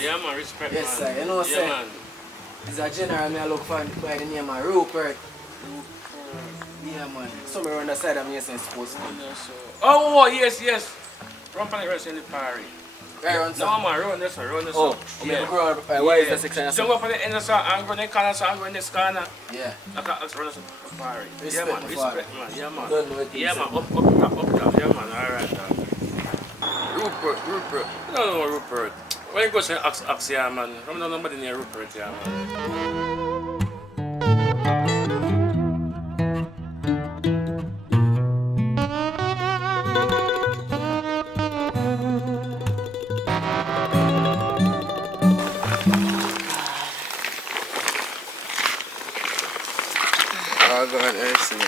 Yeah, man, respect, yes, man. Sir. You know, sir. Man. He's a general I look for by the name of Rupert. Yeah, man. Somewhere on the side of me, yes, I'm supposed to. Oh, yes. Run on the rest in the party. Right on, sir. No, man, run this one. Oh, yeah. Why is that section? So, go up on the end of the and go in the corner, so I'm going in this corner. Yeah. I can't run this party. Respect, yeah, man, respect, man. Yeah, man. Don't know it. Yeah, man, up top. Yeah, man, alright, Rupert. I don't know Rupert. When you go to Axe, yeah, man. I don't know nobody near Rupert, yeah, man. Oh, God, it's me.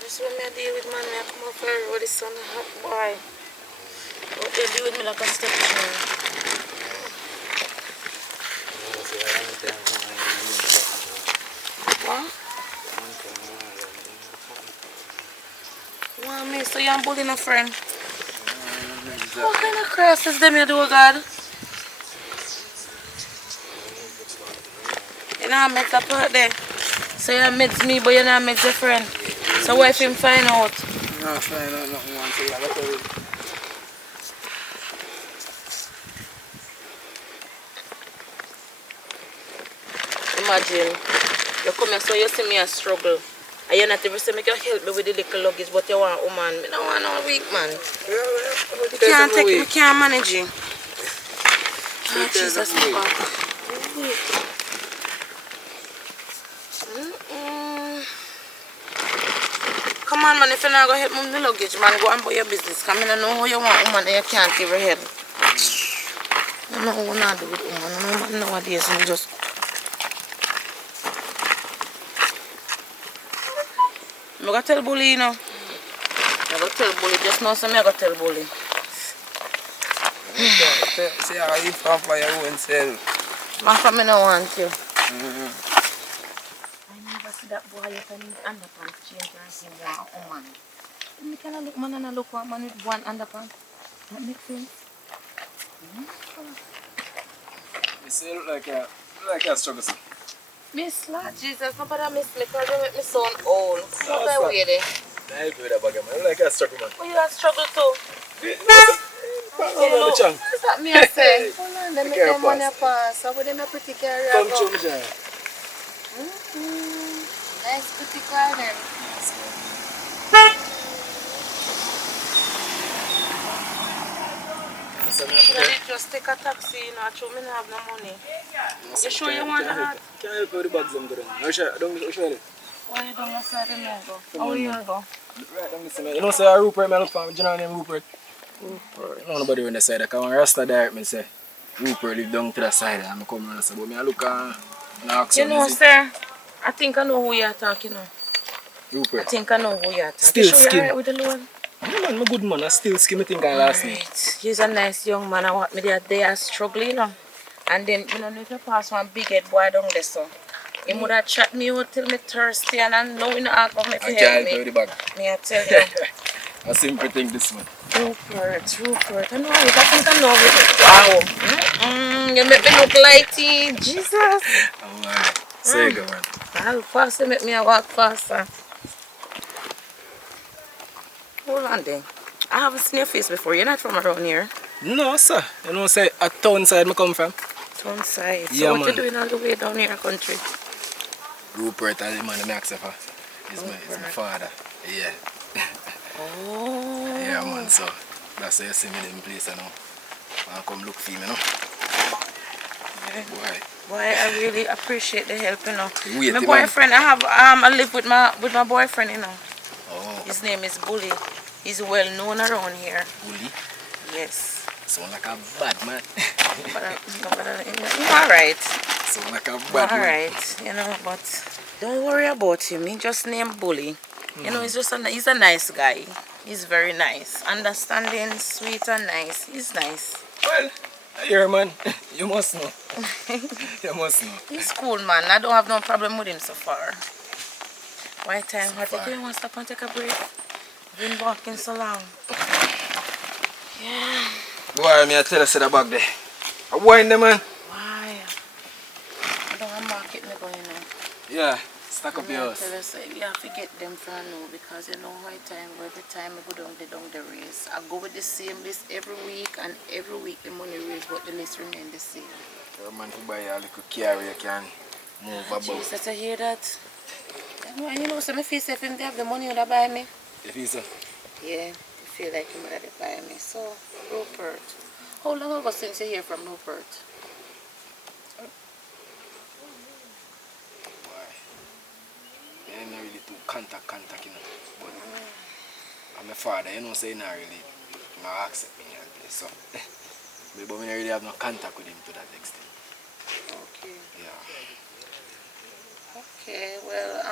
That's what I deal with, man. I come up here with the sun hot boy. What they do with me like a stepchild. What? What, me? So you're bullying a friend? What kind of crosses them you do, God? You know, I met a part there. So you met me, but you not met your friend. So what if him find out? No, find out nothing, man. So you have to wait. Imagine, you come here so you see me a struggle. And you not even say me can help me with the little luggage, but you want a woman. I don't want no weak man. You can't take it, we can't manage it. Oh, Jesus, my God. Come on, man, if you're not going to help me with the luggage, man, go and buy your business. Because I don't know how you want a woman and you can't even help. I don't know how you do with woman. I don't know nowadays, I'm just... I'm going to tell Bully, you know. I'm going to tell Bully. Just know something, I'm going to tell Bully. See how you fall for your own self. Man, for me, no want you. I never see that boy yet and his underpants change and say, wow, oh man. Me can I look man and I look one man with one underpants. That makes sense. You see, look like a struggle. Miss Lord Jesus, nobody miss me because you make me sound old. What are you there? I agree with that bugger, man. You like a struggle, man. Oh, you have struggle too? Over the chunk. What's that me I say? Hold on, let me get them money pass. So with them a pretty carrier. Come through me, John. Nice pretty car then. Just take a taxi, you know, I me not have no money. You sure you want that? Can I help you with the bags I'm going? I'll show you. Why you don't say the man go? How you go? Right down this way. You know, say Rupert, I look for general name Rupert. Rupert. No nobody on the side. I come on Rasta direct me say Rupert live down to the side and I come around but me I look and ask you know, sir, I think I know who you're talking to. Rupert. I think I know who you're talking to. Still you sure skin. you're right with the loan? Yeah, man, I'm a good man. I still skim. I think I last night. Right. He's a nice young man. I want me they are struggling, you know. And then, you know, if you pass one big head boy down there, so. He would have chat me out till me thirsty and I know he not ask me to I help can't me. do the bag. Me I tell you. A simple thing this one. Rupert. I know it. I think I know it. Wow. You make me look lighty. Jesus. Alright. Say go man. I'll faster make me walk faster. Hold on then. I haven't seen your face before. You're not from around here. No sir. You know say a town side me come from. Town side. So Yeah, what man. you doing all the way down here country? Rupert and the man me accept her. Is my father. Yeah. Oh. Yeah man, so that's why you see me in place you know. I come look for me, you know. Boy. Boy, I really appreciate the help, you know. Wait, My man. boyfriend, I live with my boyfriend, you know. Oh, His name is Bully. He's well known around here. Bully. Yes. Sound like a bad man. He's alright. Sound like a bad man. Alright, you know, but don't worry about him. He just named Bully. You know, he's a nice guy. He's very nice. Understanding, sweet and nice. He's nice. Well, here man, you must know. You must know. He's cool, man. I don't have no problem with him so far. Why time? I think you want to stop and take a break. Been walking so long. Yeah. Boy, me I tell you say the bag there. I wind them man. Why? I don't have market me going on. Yeah, stack up yours. Tell us, you have to get them for now because you know why time every time I go down the race. I go with the same list every week and every week the money raise but the list remain the same. Your man to buy a little carry you can move about. Jesus, I hear that. And you know, so I feel if they have the money would buy me. If he's a Yeah, I feel like you would buy me. So, Rupert. How long ago since you hear from Rupert? boy. You ain't not really to contact, you know. But I'm my father, you know, say not really not accept me and play. So but we don't really have no contact with him to that extent. Okay. Yeah. Okay, well,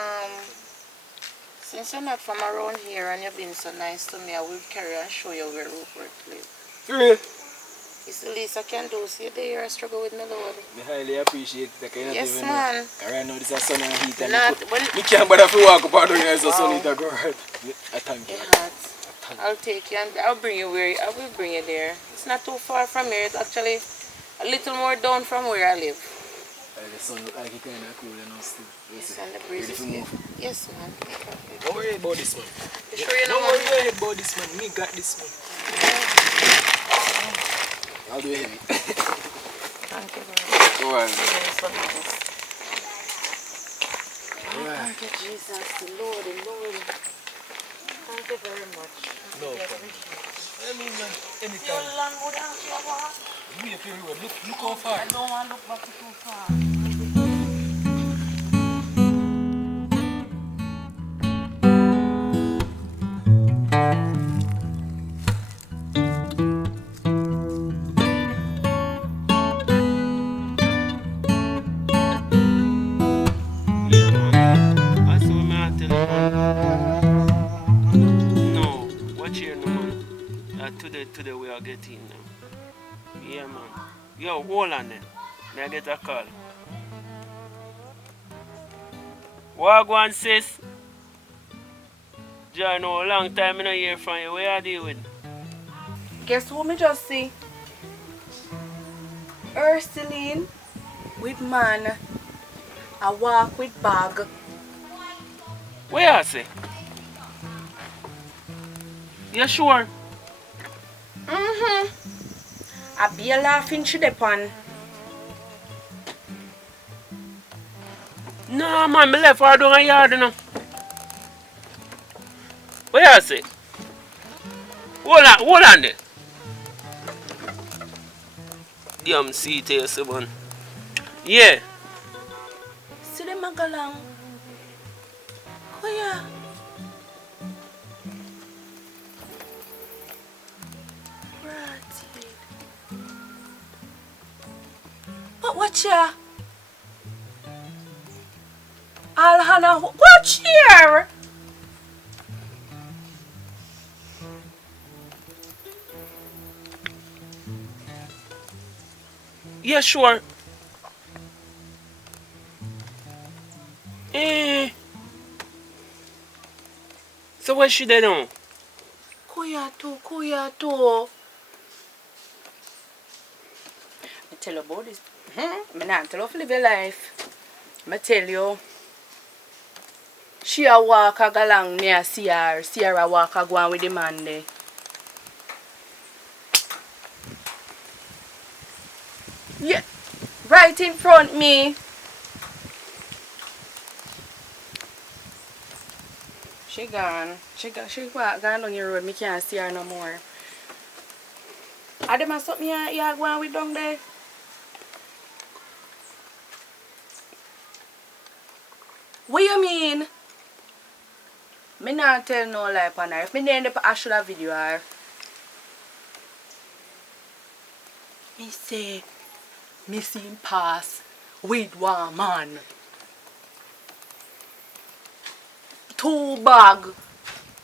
since you're not from around here and you've been so nice to me, I will carry and show you where Rupert lives. For real? It's the least I can do. See, there I struggle with my Lord. I highly appreciate that kind of Yes, even man. know. Right now this is sun and heat and Not, me can't bother to walk up out there so sun Wow. it a go hurt. I thank you. It's hot. I'll take you and I'll bring you where I will bring you there. It's not too far from here. It's actually a little more down from where I live. The sun look like it kind of cool and still. Yes, and the breeze Ready is to good. move? Yes, man. Don't worry about this one. You sure you know Don't what? worry about this one. Me got this one. I'll do it heavy. Thank you very much. Go on. You're so nice. Alright. Thank you, Jesus, the Lord, the Lord. Thank you very much. No I problem. appreciate it. I mean, man, You anytime. long go down to your walk? We up here, look how far. I don't want to look back too far. I saw me on telephone. No, watch here no man. Today we are getting now. Yeah man. Yo, hold on then. May I get a call? Wagwan sis. John, no long time I don't hear from you. Where are you with? Guess who me just see? Ursuline with man. I walk with bag. Where are you? You sure? I be a laughing she depan. No man, I left her down a yard now. Where are you? Hold on there. Damn seat here, man. Yeah. See them a go long. Oh yeah. Right. But watch ya. Alhana, watch here. Yeah, sure. So where she there now? Kuya too. I tell you about this. I not tell you to live your life. I tell you. She a walk along, me a see her a walk go on with the man there. Yeah, right in front me. She gone. She gone down your road. Me can't see her no more. Are them something you go on with down there? What you mean? Me not tell no lie upon her. If me name I should have video her. Me say, me see him pass with one man. 2 bag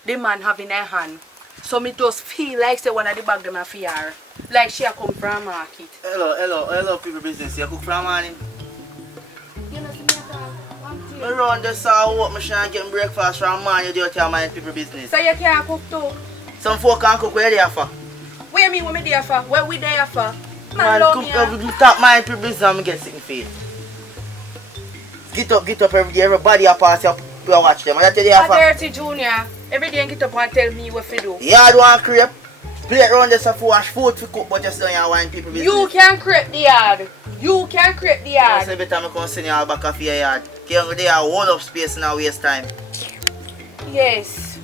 the man have in her hand. So me just feel like say one of the bag them a for her. Like she a come from market. Hello, people business. You cook from morning? You know, see me at all. I run the saw what machine getting breakfast from morning. You do your mind people business. So you can't cook too? Some folk can't cook. Where they are for? What you mean what me there for? Where we there for? Man, cook top mind people business and me get sick in feet. Get up every day. Everybody a pass you watch them. What you there for? Dirty Junior. Every day you get up and tell me what to do. Yard one crepe. Plate round this for wash food to cook, but just don't you wine people business. You can crepe the yard. You can crepe the yard. Every time I come send you back off your yard. Can't go there hold up space and waste time. Yes.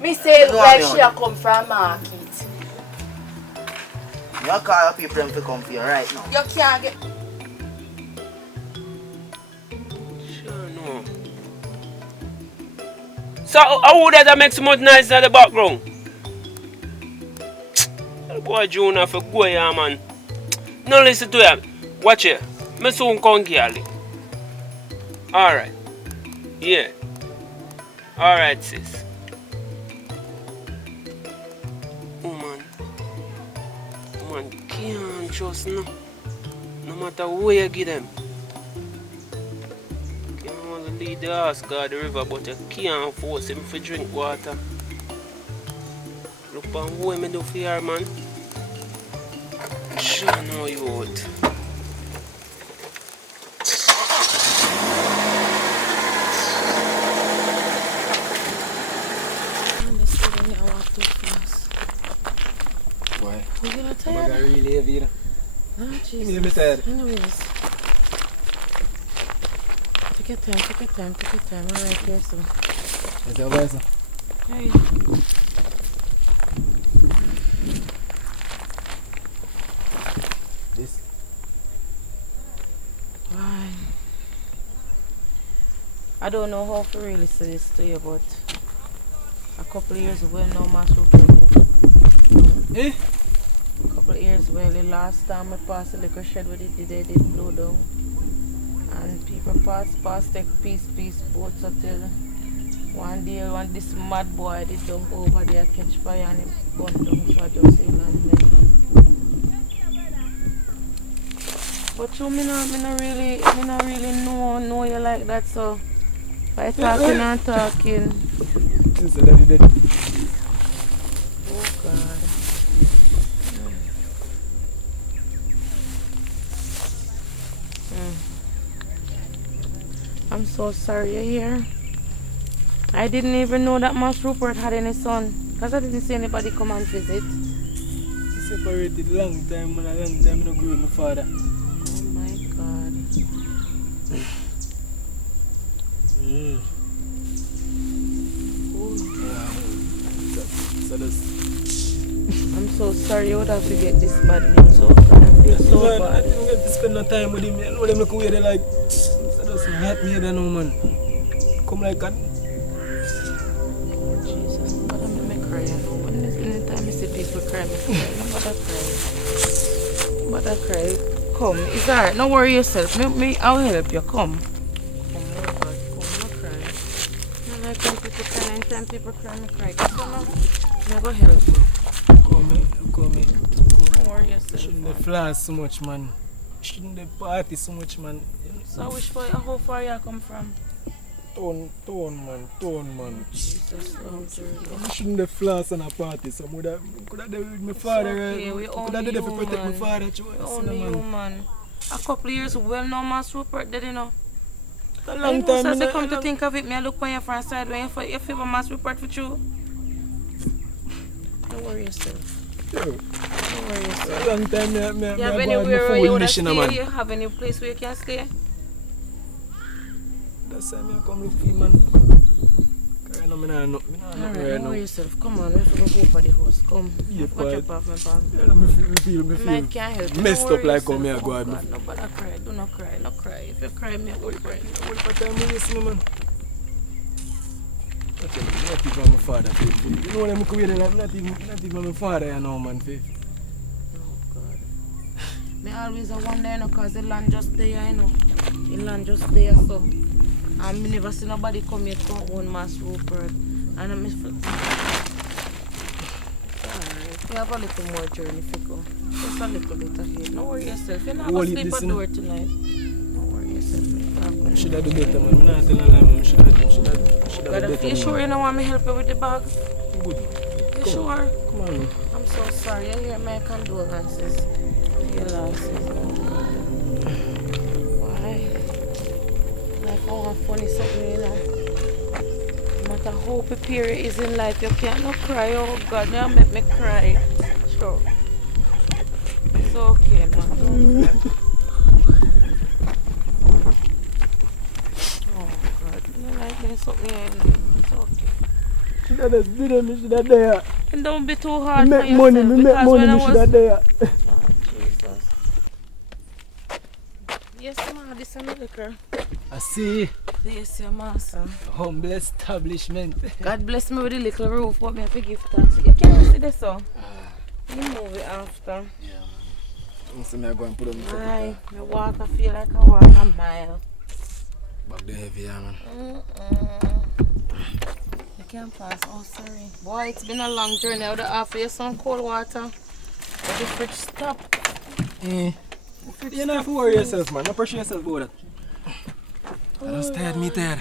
Me say No, like me she on. a come from market. You call your people them to come for you right now. You can't get. Sure no. So how would that make so much noise in the background? That boy Junior for go here, man. No listen to him. Watch it. Me soon come Kiali. Alright. Yeah. Alright, sis. Oh man. Man can't trust no. No matter where you give them. Can't want to lead the ass guard the river, but you can't force him to drink water. Look on what me do for her, man. Sure know you out. Why? You gonna I'm tired? gonna really heavy, you know. Oh, Jesus. Me tired. Anyways. Take your time. Alright, here, so. Is that right, sir? Hey. This. Why? I don't know how to really say this to you, but a couple of years ago, no mass Eh? A couple of years ago, the last time I passed the liquor shed where they did blow down. And people pass, take piece, boats until one day, this mad boy did jump over there, catch fire and he burned down, so I just say land there. But you, me not really know you like that, so by talking and talking. Since the daddy dead. Oh God. I'm so sorry you're here. I didn't even know that Master Rupert had any son, because I didn't see anybody come and visit. She separated long time, and a long time I don't agree with my father. Oh my God. So that's... I'm so sorry you would have to get this bad news out. I feel so Man, I bad. didn't get to spend no time with him. I know them look away, they like... So that's hurt me, they know, man. Come like that. Jesus, but I'm gonna cry, you know. When anytime I see people cry, I but I cry. Come, it's alright. Don't worry yourself. Me, I'll help you. Come. Come, oh God, come, don't cry. I like when people cry. Anytime people cry, I cry. Come on, I'm gonna help you. Come here. Don't worry yourself. Shouldn't they flash so much, man. Shouldn't they party so much, man. So I wish for how far you come from? Tone, man. Jesus, long journey. I shouldn't have floss on a party, so could have done with my father. Okay, we Could have done it to protect my father. Only you, man. A couple of years well now, Master Rupert did, you know. A long time. Since I come to think of it, me I look on your front side when you favor Master Rupert for you. Don't worry yourself. Yo. Don't worry yourself. A long time, me You have anywhere where you want to stay? You have any place where you can stay? That's why I come look for you, man. Because I know I don't Worry yourself. Come on, we have to go for the house. Come. Yeah, Go drop off my bag. Yeah, me feel Man can't help you. messed Don't up worry like how me I yourself. go Oh out. God, no, but I cry. Do not cry. No cry. If you cry, me I will cry. What time you listen, man? I tell you, not even my father, Faith. You know what I'm going to not even my father, you know, man, Faith. Oh God. Me always wonder, you know, because the land just there, you know. The land just there, so. And me never see nobody come here to own Master Rupert. And I'm alright. We have a little more journey to go. Just a little bit ahead. Don't worry yourself. You're not going to sleep at door tonight. Don't worry yourself. Should I do better, man? I'm not telling you, man. Should I do better? You sure you don't want me to help you with the bag? Good. You sure? Come on, man. I'm so sorry. I hear my condolences. Your losses. Oh God. Why? Like I want funny something, you know. No matter how prepared it is in life, you can't not cry. Oh God, now make me cry. Sure. It's okay, man. Don't cry. Oh God, you know, like me something here. It's okay. Should have there. And don't be too hard Me on make yourself. money, me should have there. Oh, Jesus. Yes, ma, this is my liquor. I see. Yes, your master. Humble establishment. God bless me with the little roof. What me have to give thanks. You can't see this, so. You move it after. Yeah, man. So I go and put on my Aye, I walk, I feel like I walk a mile. back there heavy, yeah, man. You can't pass. Oh, sorry. Boy, it's been a long journey. I would have offered you some cold water. But the fridge stopped. You don't have to worry yourself, man. Don't pressure yourself about that. I just tired, me tired.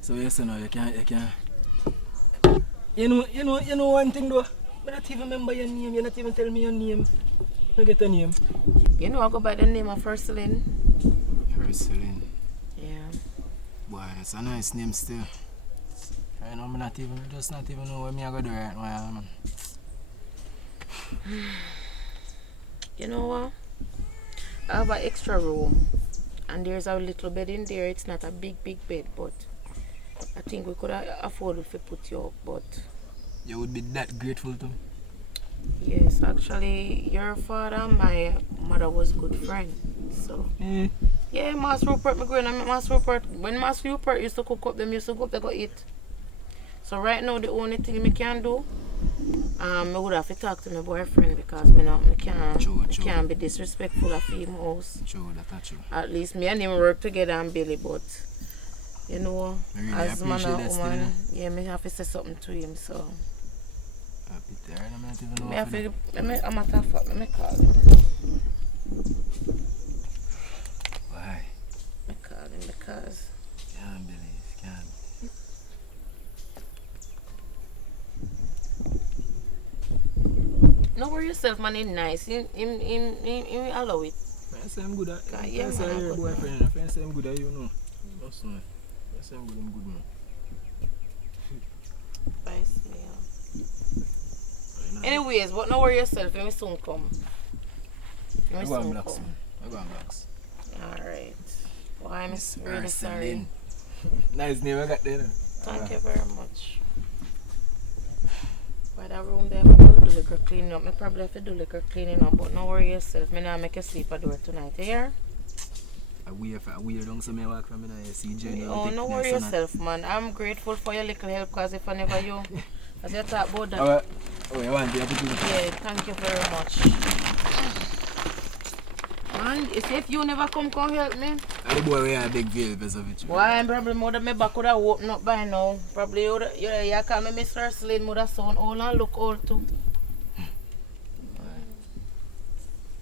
So yes, now you can. You know one thing though. I don't even remember your name. You not even tell me your name. I get a name. You know I go by the name of Ursuline. Ursuline. Yeah. Boy, that's a nice name still. I know I'm not even know what I go do right now, man. You know what? I have an extra room and there's a little bed in there. It's not a big bed, but I think we could afford to put you up, but You would be that grateful to me? yes, actually your father and my mother was good friends. So yeah, Master Rupert, my grand and Master Rupert, when Master Rupert used to cook up, them used to go up to go eat. So right now the only thing I can do, I would have to talk to my boyfriend because I can't be disrespectful of him house. True, that's true. At least me and him work together and Billy, but you know, really as man appreciate and that woman, still, yeah, me have to say something to him. So Happy there, I'm not even know. me have to, I'm at a fact, me call him. Why? Me call him because Can't believe, can't. no worry yourself, man. He's nice. Him allow it. I say I'm good at Yeah, I say man, you're a I'm good, boyfriend. I say I'm good at you, know. That's no. I say I'm good, man. Nice, yeah. Anyways, but no worry yourself. Let me soon come. I go on blocks, man. I go on blocks. Alright. Well, I'm Miss really sorry. Ursuline. Nice name I got there. Thank you very much. By that room there, I have to do liquor cleaning up. I probably have to do liquor cleaning up, but no worry yourself. I not make you sleep at door tonight, you hear? I weird down so I walk from here, see Jenny. Oh, no worry yourself, man. I'm grateful for your little help because if I never you, as you talk about that. Alright. Oh, you want to have to do it? Yeah, thank you very much. Man, if you never come help me. The boy we are a big veil because of it. Why, I'm probably more than my back would have opened up by now. Probably you call me Mr. Ursuline would have sound old and look old too.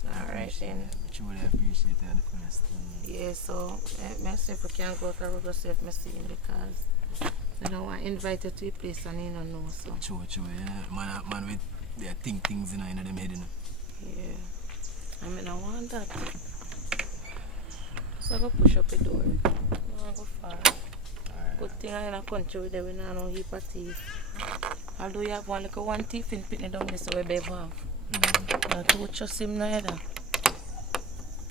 Alright watching. Truly appreciate that the first thing. Yeah, so I say if we can go to go see if I see him because I don't want to invite you to a place and you don't know. So. True, yeah. Man with their think things in them head, you know. Yeah. I mean, I want that. So I go push up the door. I don't go far. Good thing I'm in a country where we don't know heap of teeth. Although you have one teeth in pitney down this way, baby. I don't trust him neither.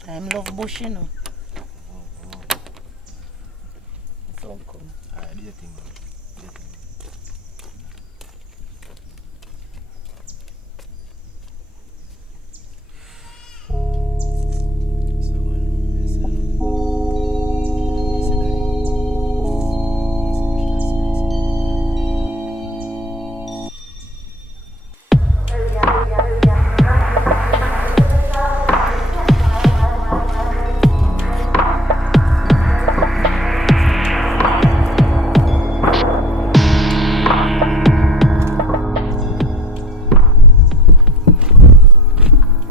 I love bush, you know. So cool. Alright, do your thing, man.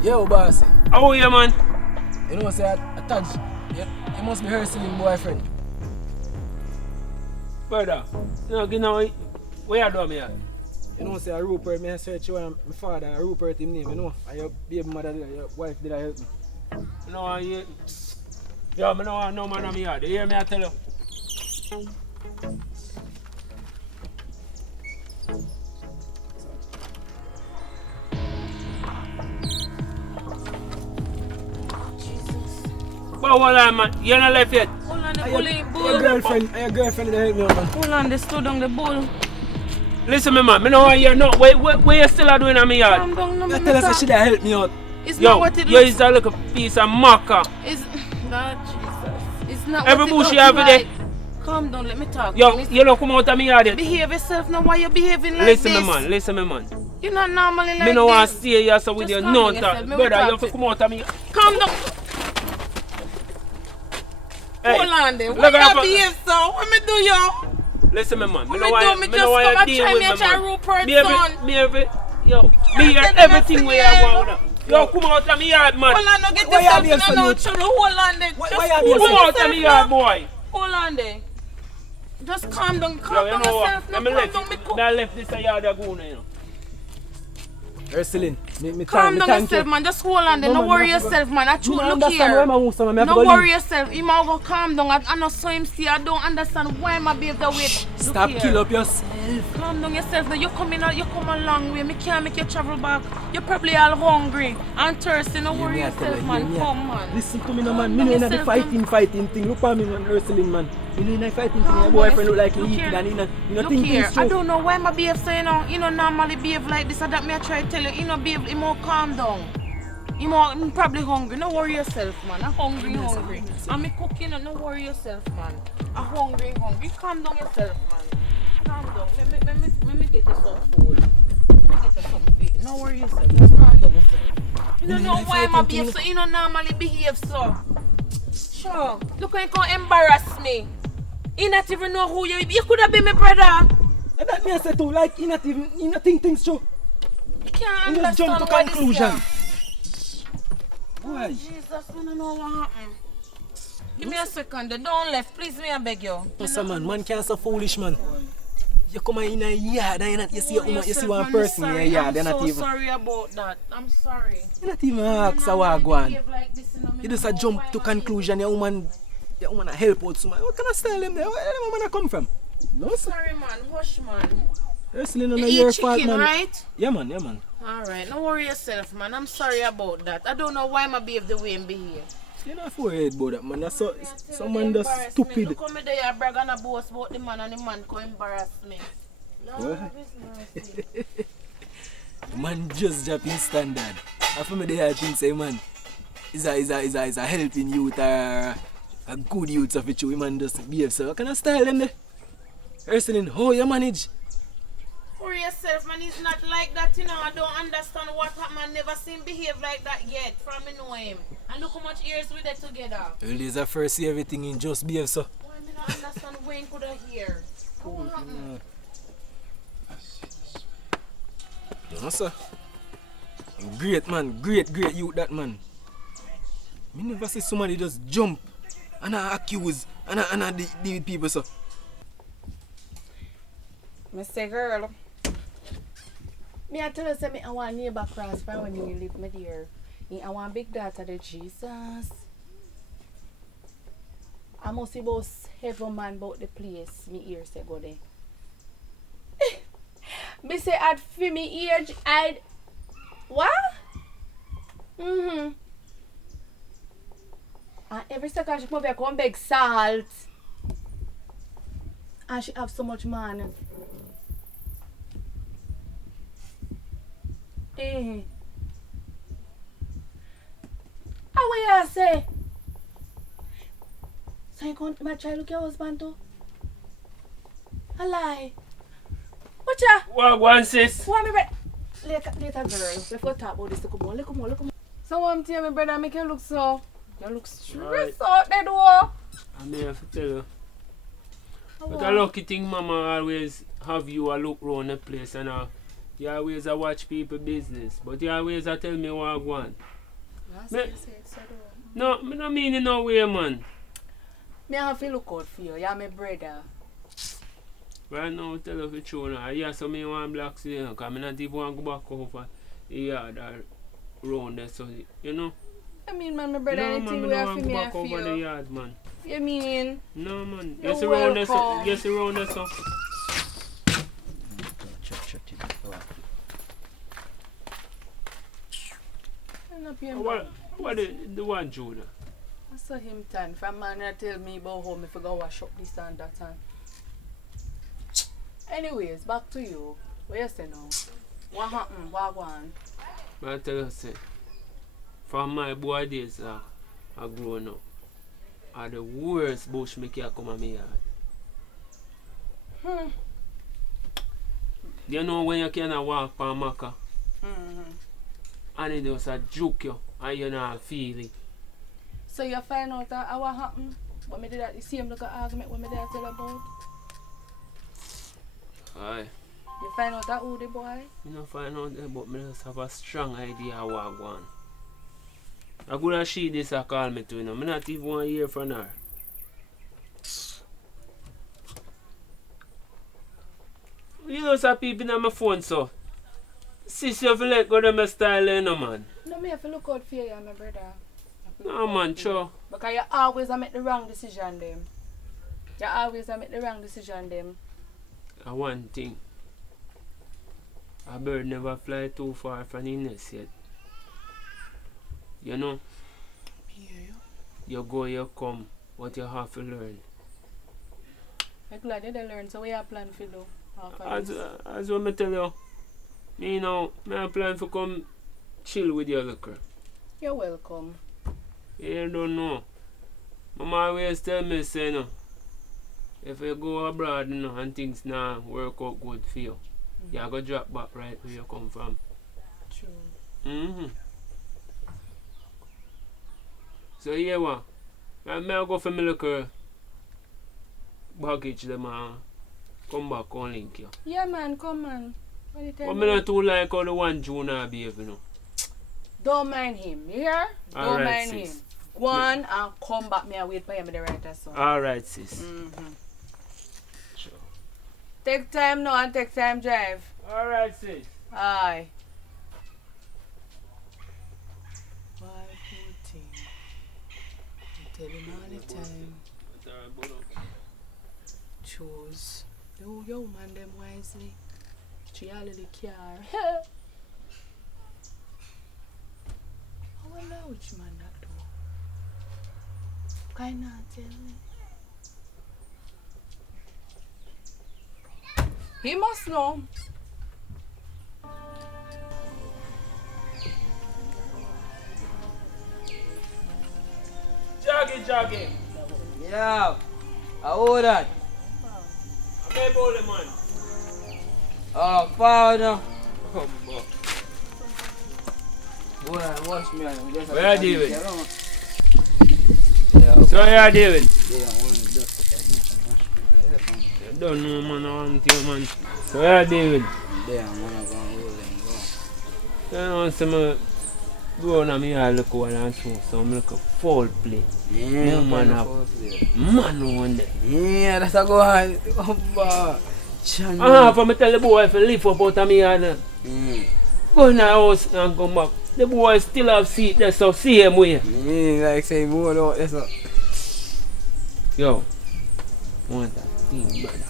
Yo, bossy. How are you, man? You know, say I touch. You must be her singing boyfriend. Brother, you know, where you doing me at? You know, say Rupert, me search you and my father, Rupert him name, you know. And your baby mother, your wife did I help me. You know, yo, I know no man on me yard. You hear me, I tell you? But hold on, man. You're not left yet. Hold on, the bull. Your girlfriend that help me out, man. Hold on, they stood on the bull. Listen, me, man. I know why you're not. What you still are doing on me yard? Calm down, no, You tell us that she that help me out. It's Yo, not what it you looks is a little piece of maca. It's not Jesus. It's not Every what it bush looks you have like. there. Calm down, let me talk. Yo, you don't come out of me yard yet. Behave yourself now. Why you behaving like Listen, this? me, man. Listen, me, man. You're not normally like Me no want this. to stay here so with Just your calm no down talk. yourself. Me Brother, will you talk have to to come out of me. Calm down. Hey, Hold on then. look Why up- you behave so? What me do you? Listen, me, man. Me What no me want do? Me me just no want come you and deal try with me me, and try man. Rupert's Me every, son. me every, yo, me hear Then everything that's where the you game. want. Yo, come out of me yard, man. Hold on, no get Why you yourself behave in so no you- trouble. Hold on there. Why Just you cool behave so Come out yourself of me yard, now. boy. Hold on there. Just calm down. Yo, Calm you down know yourself. what? No, Let me calm left. down. Me cook. Me left this yard to go now, you know. Ursuline, me Calm down thank yourself, you. man. Just hold on there. No, No man, worry me have to go. yourself, man. I You truth don't look understand why here. my move, man. Me have to No go worry leave. yourself. He might go calm down. I not so him see. I don't understand why my behave that way. Look Stop here. kill up yourself. Calm down yourself. Now you come a long way. Me can't make you travel back. You're probably all hungry and thirsty. No Hear worry me, I tell yourself, you, man. hear me. Come, man. Listen to me, no Calm man. Me down no in the yourself, fighting thing. Look at me, man. Ursuline, man. Me no in the fighting thing. Calm Your down boyfriend look like yourself. he Look eating here. and he no Look think here, things I through. don't know why my behave so you know normally behave like this. And that me I try to tell you, you know behave, you more calm down. You more probably hungry. No worry yourself, man. I'm hungry. And me cooking, no worry yourself, man. I'm hungry. Calm down yourself, man. Calm down. Let me get you some food. Let me get you some food. No worry yourself. Just calm down yourself. You don't know why my behave so you don't normally behave so. Sure. Look how you can embarrass me. You not even know who you could have been my brother. And that me I say too, like, he not think things through. You can't He just understand jump to what this conclusion. here. Why? Jesus, I don't know what happened. Give me a second. Don't left, please. Me I beg you. Listen, man can't so foolish, man. You come in a yard and you see one I'm person in a sorry. yard. They're I'm not so even. sorry about that. I'm sorry. You not even ask how I go on. You just a jump to conclusion. Your woman help out someone. What kind of style them there? Where the woman come from? No, sir. Sorry, man. Hush, man. Wrestling on You your eat fault, chicken, man. right? Yeah, man. Alright, don't worry yourself, man. I'm sorry about that. I don't know why I behave the way I behave. You're not worried about that, man. That's so, someone just stupid. Look how me there, I brag and I boast about the man and the man can embarrass me. Lord have his mercy. Man just dropping standard. After me there, I think say, man, is a helping youth or a good youth of it. Man just behave so. What kind of style them there? Wrestling, how you manage? For yourself, man, he's not like that, you know. I don't understand what happened. I never seen him behave like that yet from me know him. And look how much years we there together. Well, there's a first see everything in just behave so. Why me not understand when could I hear? What happened? You know, sir. Great man, great youth that man. Me never see somebody just jump and accuse and deal with people so. Me say girl. Me I tell you say me I want neighbor cross from when you live me there. I want big daughter the Jesus. I must see about 7 man about the place me ear say go there. Me say at for me age I'd what? And every second she come back come beg salt. And she have so much money. How will you say? So you can't my child look your husband too? A lie. What ya? What one sis? What me later girl. Let's go talk about this. Come on. So what I'm telling me brother make you look so. You look stressed out there though. I'm here to tell you. But a lucky thing mama always have you a look round the place and you always watch people business. But you always tell me what I want. No, I don't mean in no way, man. Me have to look out for you. You're my brother. Right now, tell you the truth now. Yeah, so me want black see because I not even want to go back over the yard or round there, so, you know. I mean, man, my brother, no, anything man, we have for me, I I don't want to go back over the feel. yard, man. You mean? No, man. You're Yes, around there, so. welcome. Yes, around there, so. What the one, Judah? I saw him turn from man that tell me about how me forgot wash up this and that and. Anyways, back to you. What you say now? What happened? What won? I tell you, say, from my boy days, I grown up, are the worst bush me can come on my yard. You know when you cannot walk on Maka? And it was a joke you, and you not feel it. So you find out that what happened? What me did that the same look at argument what me did tell about? Aye. You find out that who the boy? You don't find out that, but I just have a strong idea how I go on. I go to she this I call me to, you know. I not even want to hear from her. You know some people on my phone, so. Sis, you have to let go of my style, you know, man. No, me have to look out for you, my brother. No, man, sure. Because you always make the wrong decision, them. You always make the wrong decision, them. And one thing. A bird never fly too far from the nest yet. You know? You go, you come. What you have to learn. I'm glad you learn. So what you plan to do? As what I tell you. Me know, I plan to come chill with your liquor. You're welcome. You don't know. Mama always tell me, say, no, if you go abroad, you know, and things now work out good for you, you have to drop back right where you come from. True. So, yeah, what? I may go for my liquor baggage them and come back and link you. Yeah, man, come on. But I not too like how the one June behave, you know. Don't mind him, you hear? All Don't right, mind sis. him. Go on and come back me and wait for him in the right song. Alright, sis. Sure. Take time now and take time drive. Alright, sis. Aye. Why poor thing? I tell him all the time. Choose. Yo, man, them wisely. She all the car. I wonder which man that do. Can you not tell me? He must know. Jogging. Yeah. How that? I'm a bowling man. Oh, father. Boy, watch me. Where are you doing? So what are you doing? I don't know, man. I want you, man. So what are you doing? Damn, man, I'm going to hold them. I don't know, some Go on me, I look one and so I'm look a foul play. Yeah, man, man one day. Yeah, that's a go on. For me tell the boy if he live up out of me and go in the house and come back. The boy still have seat there, so see him way. Yeah, like say more out there, so. Yo, want that thing, brother.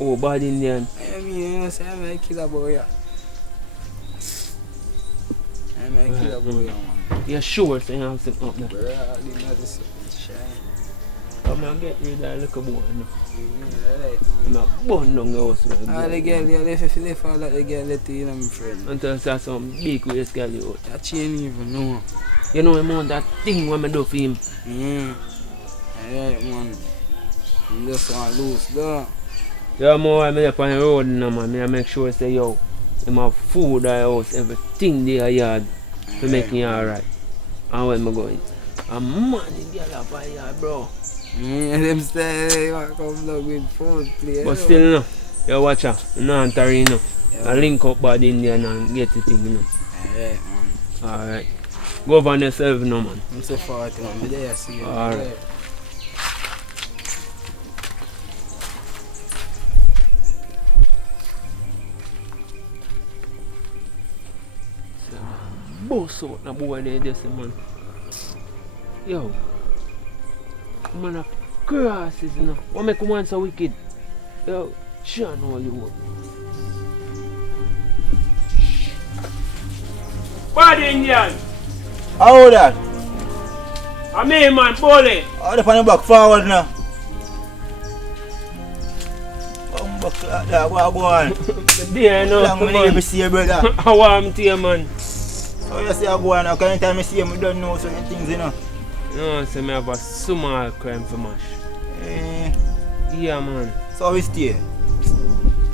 Oh, bad Indian. I mean, you know, say I'm a killer boy, yeah. I'm a killer boy, man. You're sure so you have something up there? Bro, I didn't know this shine. I'm not getting rid of that little boy now. Yeah, right. I'm not burn down the house. All the girl, yeah, if you live all that, the girl let you know, my friend. Until I saw some big waist girl you out. That chain even, no. You know him on that thing when I do for him. Alright, man. I'm just want to lose, though. Yeah, more I'm up on the road now, man. I make sure say, yo, him have food at the house, everything there yard to make me alright. And when I going, I'm man, the girl up at yard, bro. Them say they want to come vlog with food, please. But still, no. You watch her. No, Antari, no. I link up bad Indian and get the thing, you know. Alright, man. Alright. Govern yourself, no, man. I'm so far to man. There, I see you. Alright. Boss out the boy there, this man. Yo. Man a crosses, you know. What make man so wicked? Yo, Sean all you want. Bad Indian! How that? I mean man, bully! How the pan back forward now? Come back like that, what go on? There no, Long me never see you, brother. How am here, man? So you say I go on now, because anytime I see him, I don't know certain things, you know. No, so me have a small crime for mash. Yeah, man. So we stay.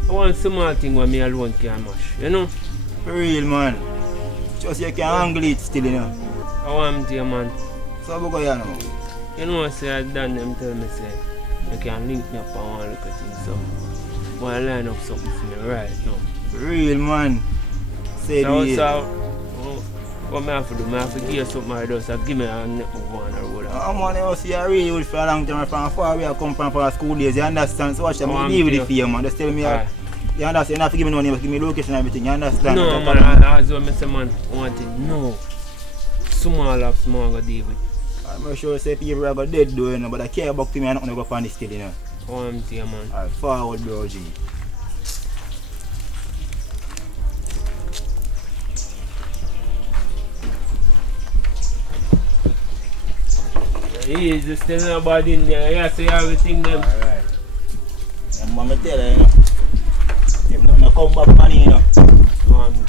I want small thing where me alone can mash, you know? For real, man. Just you can angle it still, you know. I want here, man. So we go here now. You know, say I done them tell me, say, you can link me up and want to look at things, so I want to line up something for me right now. For real, man. Say So, what I have to do? I have to give you something I do, so give me a net move on the road. I'm on the see you really good for a long time from far away. I come from school days, you understand? So watch them deal with the fear, man. Just tell me, you understand? You have to give me no name, give me location and everything, you understand? No, man, as well, Mr. Man, I want it no. Small go deal with. I'm sure say people are dead though, you know, but I care about me and I'm not going to go on this still, you know. I want it, man. Alright, forward, bro, G. He is still nobody in there. You see everything them. Alright. I'm going to tell you, you know. If you don't come back funny, you know.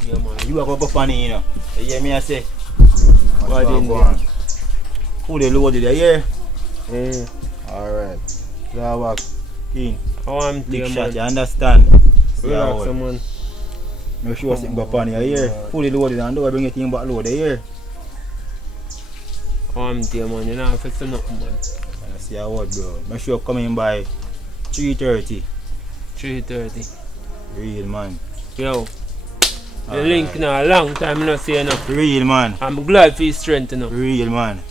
Yeah, man. You are going to go funny, you know. You hear me I say? Body in there. Fully loaded, you hear? Yeah. Alright. Draw back. In. I want Big it, shot, man. you understand? Relax, man. Make sure you go funny, you hear? Fully loaded and don't bring your thing back loaded, you hear? I want it, man. You know, if it's nothing, man. I see a word, bro. Make sure you come in by 3:30. 3:30. Real, man. Yo. The link now, a long time I not see enough. Real, man. I'm glad for his strength, you know. Real, man.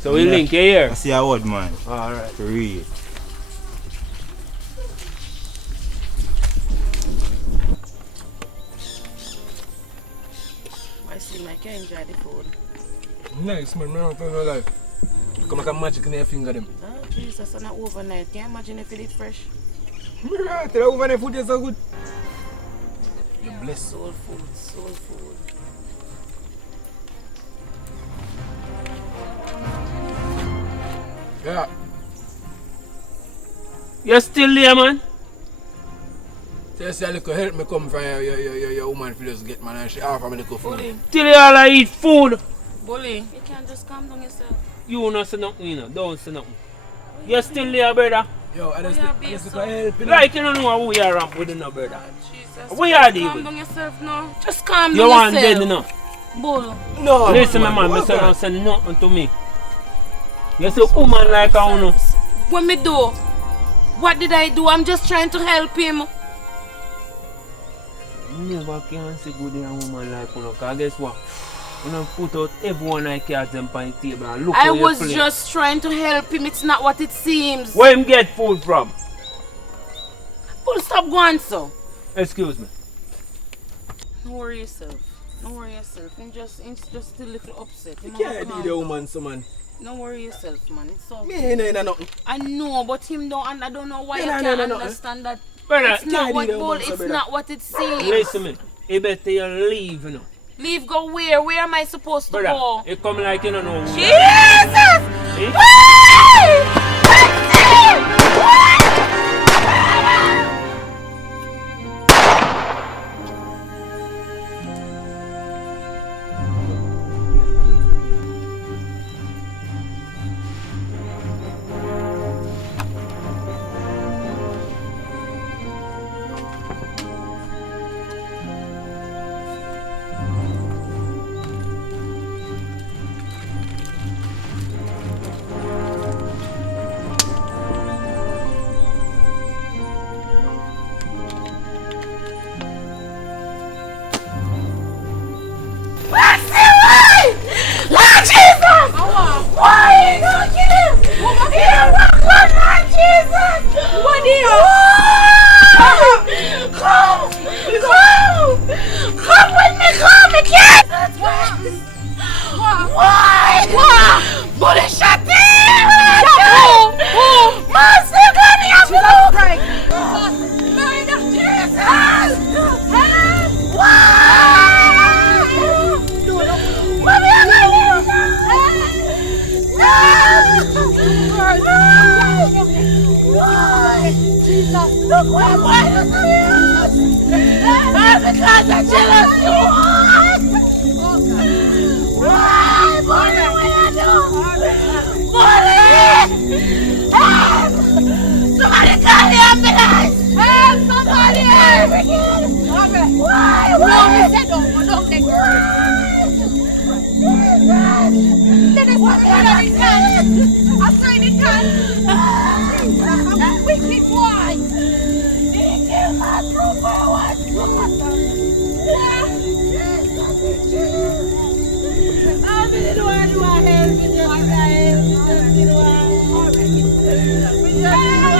So we link you here. I see a word, man. Alright. For real. I see my can enjoy the food. Nice, man. I don't feel no life. Come like a magic in your finger, them. Oh, Jesus, that's not overnight. Can you imagine if it is fresh? Tell you overnight food is so good. You bless. Soul food, soul food. Yeah. You still there, man? Say, say, look, help me come from your woman for just get man and she offer me the food. Bully, Till you all eat food. bully. You can't just calm down yourself. You not say nothing, you know. Don't say nothing. You still there, brother? Yo, I just are look being help, so- you know. Like you don't know who you are up with, no, brother. Jesus. We are dealing Calm with. down yourself now. Just calm You down want yourself. dead, you know. Bull. No, Listen, my man, Mr. Don't say nothing to me. You say woman like I know. What me do? What did I do? I'm just trying to help him. never can see good in a woman like you know, cause guess what? You know, put out everyone I cards them on the table and look I how you was play. just trying to help him. It's not what it seems. Where him get food from? Well, stop going so. Excuse me. Don't worry yourself. Don't worry yourself. He's just a little upset. You can't do the woman, so man. Don't worry yourself, man. It's so. Me ain't know nothing. I know, but him don't. And I don't know why Me you nah can't know understand that. Brother, It's not can't what do the bull. woman, so It's brother. not what it seems. listen me. You better you leave, you know. Leave. Go where? Where am I supposed to Brother, go? you come like you don't know. Jesus! Eh? Lord Jesus! Why you gonna kill him? You walk Lord Jesus! What do you Come! Come with me, come again! Why? Bullet shot him! Who? Master Gunny of Luke! Lord of Jesus! Why? What are you gonna do? Why? Jesus, look what I'm because I'm jealous you. Why? What are you do? Help! Somebody call the ambulance! Help! Somebody help! Why? Why? Don't take her. What can? I'm trying to cut. I'm a wicked boy. He killed my trooper. What? I'm in the one who I help me.